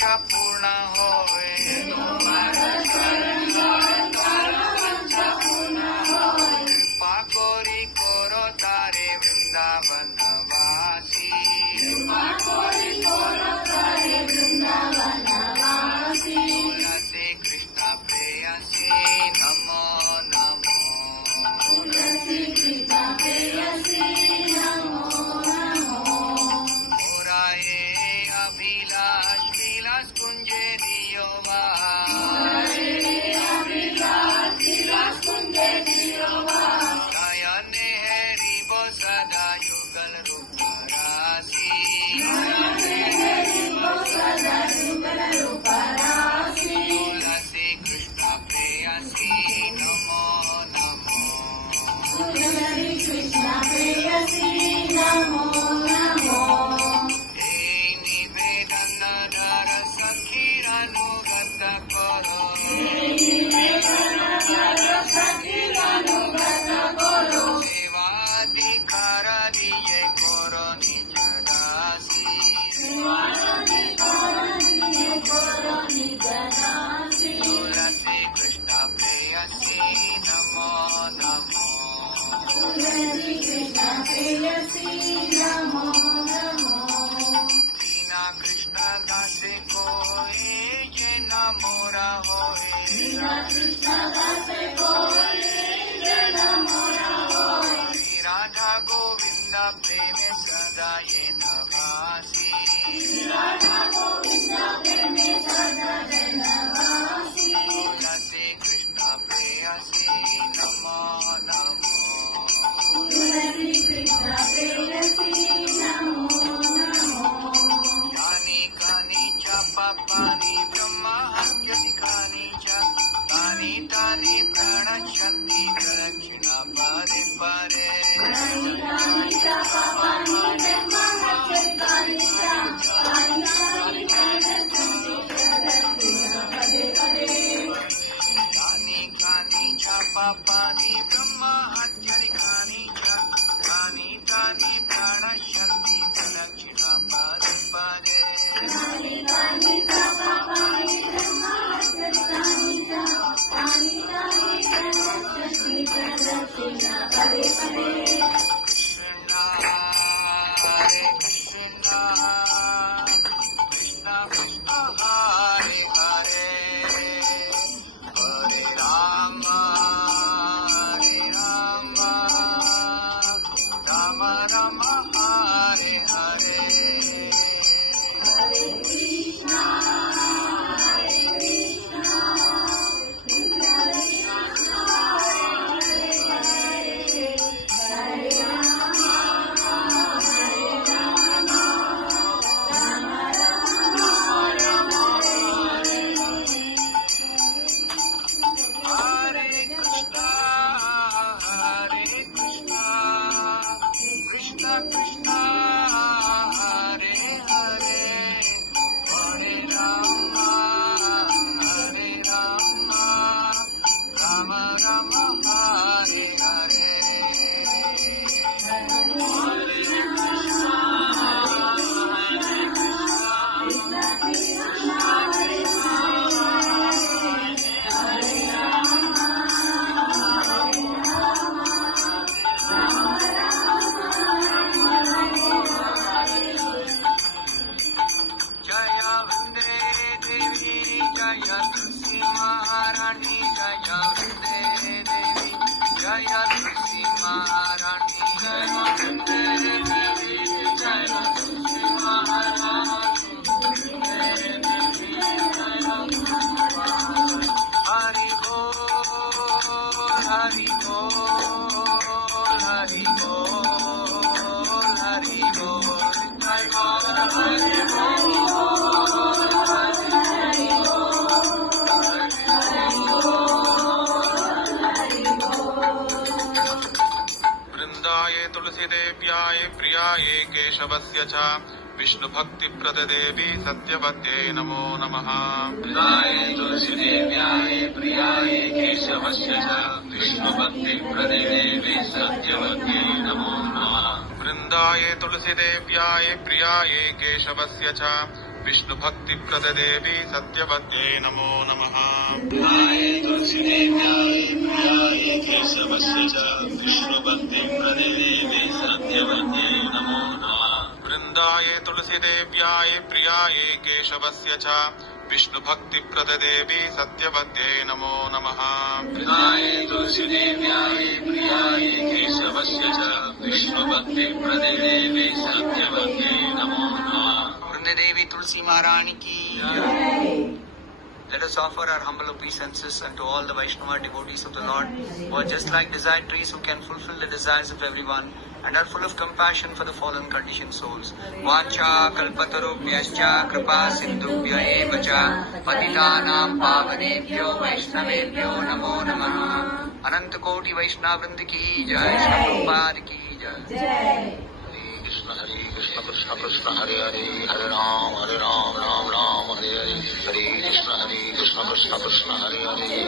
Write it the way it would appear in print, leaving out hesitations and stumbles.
વાંછા પૂર્ણ હોય કૃપા કોરી કોરો તારે વૃંદાવન વાસી તુલસી કૃષ્ણ પ્રેયસી નમો નમો મોરાએ અભિલાષ વિલાસ કુંજે દિયોવા નયને હેરીબો સદા યુગલ રૂપ રાશી તુલસી કૃષ્ણ પ્રેયસી નમો નમો હે નિવેદન ધર સખીરનુગત કરો સેવાધિકાર દિયે કરો નિજ દાસી તુલસી કૃષ્ણ પ્રેયસી નમો નમો દીના કૃષ્ણ દાસે કોઈ જે ન મોરા હોય શ્રી રાધા ગોવિંદ પ્રેમે સદા એ નવાસી તુલસી કૃષ્ણ પ્રેયસી નમો નમો કાની કાની ચ પાપાની બ્રહ્માહ્યની કાની ચ તાની તાની પ્રાણ શક્તિ દક્ષિણા પરે પરે કાની કાની ચ પાપાની બ્રહ્માહ્યની કાની ચ તાની તાની પ્રાણ શક્તિ દક્ષિણા પરે પરે કૃષ્ણ હરે કૃષ્ણ કૃષ્ણ કૃષ્ણ હરે હરે હરે રામ રામ રામ હરે હરે केशवस्य च विष्णुभक्तिप्रददेवी सत्यवत्यै नमो नमः। तुलसीदेव्याय प्रियाय केशवस्य च विष्णुभक्तिप्रददेवी सत्यवत्यै नमो नमः। वृन्दाय तुलसीदेव्याय प्रियाय केशवस्य च विष्णु भक्ति प्रद देवी सत्यवत्यै नमो नमः। तुलसी देव्याय प्रियाय केशवस्य च विष्णु भक्ति प्रद देवी सत्यवत्यै नमो नमः। वृंदाय तुलसी देव्याय प्रियाय केशवस्य च विष्णु भक्ति प्रद देवी सत्यवत्यै नमो नमः। वृंदाय तुलसी देव्याय प्रियाय केशवस्य च विष्णु भक्ति प्रद देवी सत्यवत्यै नमो नमः। वृंदा देवी तुलसी महारानी की। Let us offer our humble obeisances unto all the Vaishnava devotees of the Lord, who are just like desired trees who can fulfill the desires of everyone and are full of compassion for the fallen conditioned souls. Vacha kalpatarubhyascha kripa sindhubhya eva cha patitanam pavanebhyo vaishnavebhyo namo namah. Ananta koti Vaishnava vrinda ki jai, Shri Prabhupada ki jai. Hare Krishna Krishna Krishna Hare Hare Hare Ram Ram Ram Hare Hare Hare Krishna Krishna Krishna Hare Hare